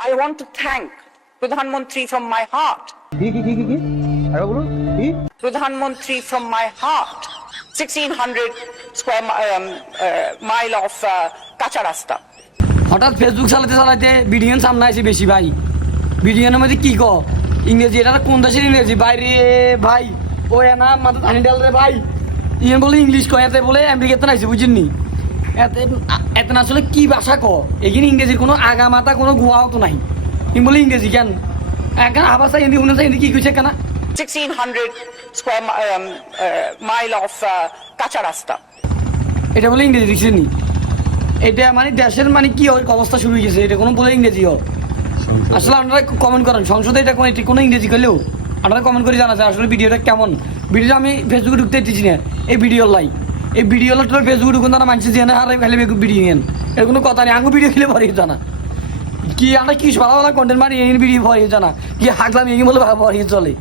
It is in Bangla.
I want to thank Pradhan Mantri from my heart. Pradhan Mantri from my heart. 1600 square mile of kacha rasta. হঠাৎ ফেসবুক চালাতে চালাতে বিডিএন সামনে আসে বেশি ভাই। বিডিএনের মধ্যে কি কো ইংরেজি, এটা কোন দেশের ইংরেজি বাইরে ভাই? ও না মাথা টানি ডাল রে ভাই, ইয়ে বলে ইংলিশ কয়, এতে বলে আমেরিকাতে নাইছে বুঝিনি। এতে এত আসলে কি ভাষা ক? এখানে ইংরেজির কোনো আগা মাথা কোনো গোয়াও তো নাই। তুমি বলে ইংরেজি কেন এখন আবার চাই হিন্দি শুনে চাই হিন্দি কি কইছে কেনা? 1600 square mile of kacha rasta. এটা বলে ইংরেজি দিচ্ছে নি? এটা মানে দেশের মানে কি অবস্থা শুরু হয়ে গেছে, এটা কোনো বলে ইংরেজি হোক? আসলে আপনারা কমেন্ট করেন, সংসদে এটা কোনো ইংরেজি করলেও আপনারা কমেন্ট করে জানা যায় আসলে ভিডিওটা কেমন। ভিডিওটা আমি ফেসবুকে ঢুকতে দিচ্ছি না, এই ভিডিও লাই এই ভিডিও তোর ফেসবুকে ঢুকুন তারা মানছে যে হারাই ফেলে ভিডিও নেন, এর কোনো কথা নেই। আঙু ভিডিও খেলে ভরে জানা কি আমরা কি ভালো ভালো কন্টেন্ট মারি ভিডিও ভরে জানা কি হাঁকলাম এই বলে ভরে চলে।